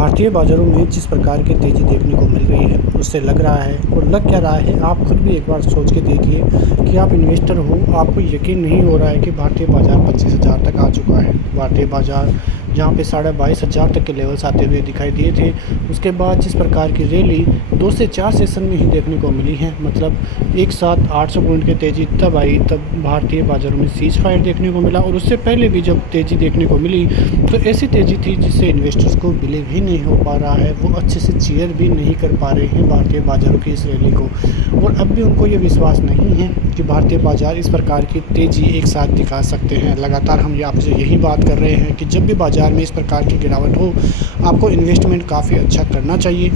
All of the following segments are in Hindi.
भारतीय बाज़ारों में जिस प्रकार की तेज़ी देखने को मिल रही है उससे लग रहा है और लग क्या रहा है, आप खुद भी एक बार सोच के देखिए कि आप इन्वेस्टर हो, आपको यकीन नहीं हो रहा है कि भारतीय बाज़ार 25,000 तक आ चुका है। भारतीय बाज़ार जहां पे 22,500 तक के लेवल्स आते हुए दिखाई दिए थे, उसके बाद जिस प्रकार की रैली 2 से 4 सेशन में ही देखने को मिली है, मतलब एक साथ 800 पॉइंट की तेज़ी तब आई तब भारतीय बाज़ारों में सीज फायर देखने को मिला। और उससे पहले भी जब तेज़ी देखने को मिली तो ऐसी तेज़ी थी जिससे इन्वेस्टर्स को बिलीव ही नहीं हो पा रहा है, वो अच्छे से चीयर भी नहीं कर पा रहे हैं भारतीय बाज़ारों की इस रैली को। और अब भी उनको ये विश्वास नहीं है कि भारतीय बाज़ार इस प्रकार की तेज़ी एक साथ दिखा सकते हैं। लगातार हम आपसे यही बात कर रहे हैं कि जब भी बाज़ार में इस प्रकार की गिरावट हो, आपको इन्वेस्टमेंट काफ़ी अच्छा करना चाहिए।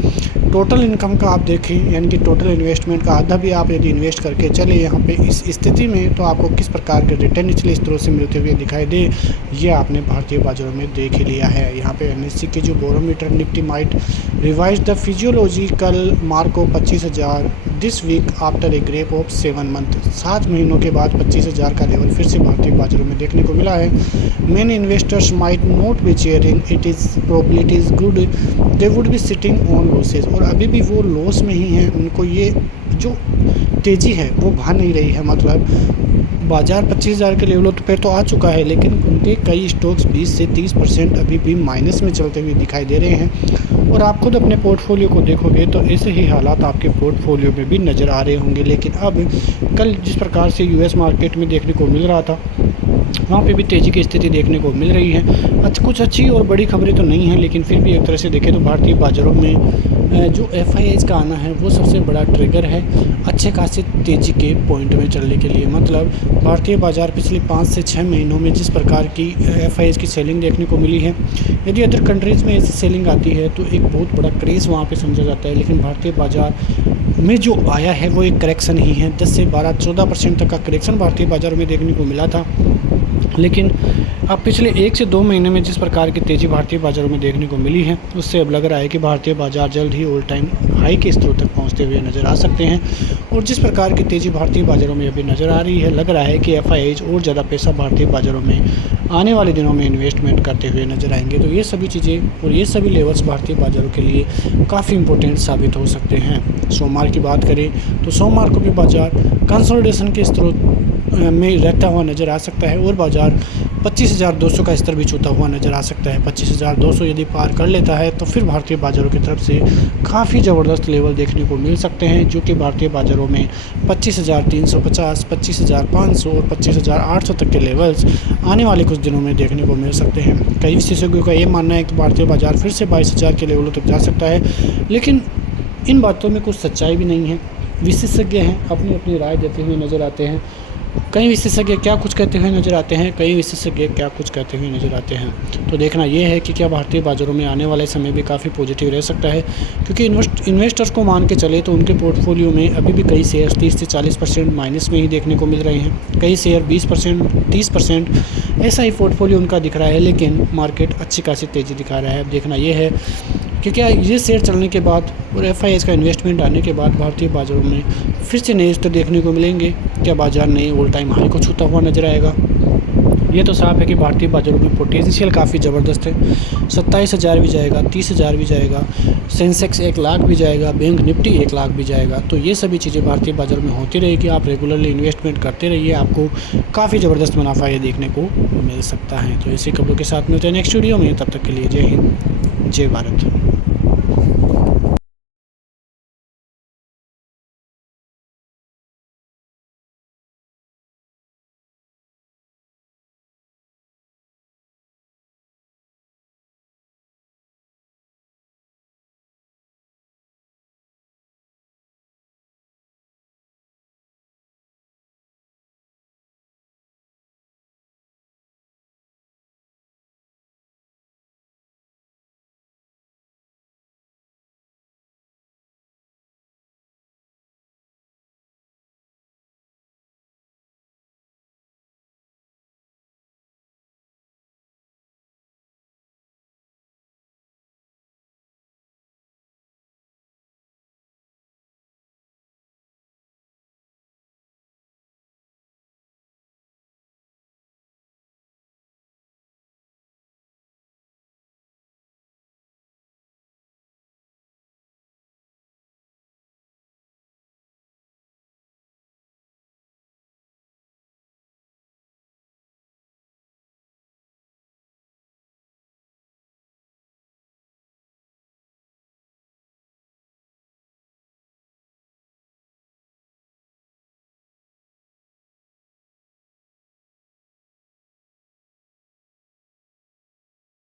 टोटल इनकम का आप देखें, यानी कि टोटल इन्वेस्टमेंट का आधा भी आप यदि इन्वेस्ट करके चले यहाँ पे इस स्थिति में, तो आपको किस प्रकार के रिटर्न निचले स्तरों से मिलते हुए दिखाई दे, ये आपने भारतीय बाज़ारों में देख ही लिया है। यहाँ पे एनएससी के जो barometer Nifty might revise the physiological mark of 25,000 this week after a gap of 7 month. 7 महीनों के बाद 25,000 का लेवल फिर से भारतीय बाज़ारों में देखने को मिला है। Many investors might not be cheering, it is probability is good, they would be sitting on losses. और अभी भी वो लॉस में ही हैं, उनको ये जो तेज़ी है वो भा नहीं रही है। मतलब बाज़ार 25,000 के लेवलों पे तो आ चुका है, लेकिन उनके कई स्टॉक्स 20 से 30% अभी भी माइनस में चलते हुए दिखाई दे रहे हैं। और आप खुद अपने पोर्टफोलियो को देखोगे तो ऐसे ही हालात आपके पोर्टफोलियो में भी नज़र आ रहे होंगे। लेकिन अब कल जिस प्रकार से यूएस मार्केट में देखने को मिल रहा था, वहाँ पे भी तेज़ी की स्थिति देखने को मिल रही है। कुछ अच्छी और बड़ी खबरें तो नहीं हैं, लेकिन फिर भी एक तरह से देखें तो भारतीय बाज़ारों में जो एफआईआईज का आना है वो सबसे बड़ा ट्रिगर है अच्छे खासी तेज़ी के पॉइंट में चलने के लिए। मतलब भारतीय बाज़ार पिछले 5 से 6 महीनों में जिस प्रकार की एफआईआईज की सेलिंग देखने को मिली है, यदि अदर कंट्रीज़ में ऐसी सेलिंग आती है तो एक बहुत बड़ा क्रेज़ वहाँ पे समझा जाता है। लेकिन भारतीय बाज़ार में जो आया है वो एक करेक्शन ही है। 10 से 12-14% तक का करेक्शन भारतीय बाज़ारों में देखने को मिला था। लेकिन अब पिछले 1 से 2 महीने में जिस प्रकार की तेज़ी भारतीय बाज़ारों में देखने को मिली है, उससे अब लग रहा है कि भारतीय बाज़ार जल्द ही ऑल टाइम हाई के स्तरों तक पहुंचते हुए नज़र आ सकते हैं। और जिस प्रकार की तेज़ी भारतीय बाज़ारों में अभी नज़र आ रही है, लग रहा है कि एफआईआईज और ज़्यादा पैसा भारतीय बाज़ारों में आने वाले दिनों में इन्वेस्टमेंट करते हुए नज़र आएंगे। तो ये सभी चीज़ें और ये सभी लेवल्स भारतीय बाज़ारों के लिए काफ़ी इंपॉर्टेंट साबित हो सकते हैं। सोमवार की बात करें तो सोमवार को भी बाज़ार कंसोलिडेशन के स्तरों में रहता हुआ नज़र आ सकता है और बाज़ार 25,200 का स्तर भी छूता हुआ नज़र आ सकता है। 25,200 यदि पार कर लेता है तो फिर भारतीय बाज़ारों की तरफ से काफ़ी ज़बरदस्त लेवल देखने को मिल सकते हैं, जो कि भारतीय बाज़ारों में 25,350, 25,500 और 25,800 तक के लेवल्स आने वाले कुछ दिनों में देखने को मिल सकते हैं। कई विशेषज्ञों का ये मानना है कि भारतीय बाज़ार फिर से 22,000 के लेवलों तक जा सकता है, लेकिन इन बातों में कुछ सच्चाई भी नहीं है। विशेषज्ञ हैं अपनी अपनी राय देते हुए नज़र आते हैं। कई विशेषज्ञ क्या कुछ कहते हुए नज़र आते हैं, कई विशेषज्ञ क्या कुछ कहते हुए नज़र आते हैं। तो देखना यह है कि क्या भारतीय बाज़ारों में आने वाले समय भी काफ़ी पॉजिटिव रह सकता है, क्योंकि इन्वेस्टर्स को मान के चले तो उनके पोर्टफोलियो में अभी भी कई शेयर 30 से 40% माइनस में ही देखने को मिल रहे हैं। कई शेयर 20%, 30% ऐसा ही पोर्टफोलियो उनका दिख रहा है, लेकिन मार्केट अच्छी खासी तेज़ी दिखा रहा है। अब देखना यह है कि क्या ये शेयर चलने के बाद और एफआईआईज का इन्वेस्टमेंट आने के बाद भारतीय बाज़ारों में फिर से नए स्तर देखने को मिलेंगे। क्या बाज़ार नए ऑल टाइम हाई को छूता हुआ नजर आएगा? ये तो साफ है कि भारतीय बाज़ारों में पोटेंशियल काफ़ी ज़बरदस्त है। 27,000 भी जाएगा, 30,000 भी जाएगा, सेंसेक्स 1 लाख भी जाएगा, बैंक निफ्टी 1 लाख भी जाएगा। तो ये सभी चीज़ें भारतीय बाज़ारों में होती रहेगी। आप रेगुलरली इन्वेस्टमेंट करते रहिए, आपको काफ़ी ज़बरदस्त मुनाफा ये देखने को मिल सकता है। तो इसी खबरों के साथ मिलते हैं नेक्स्ट वीडियो में। तब तक के लिए जय हिंद, जय भारत।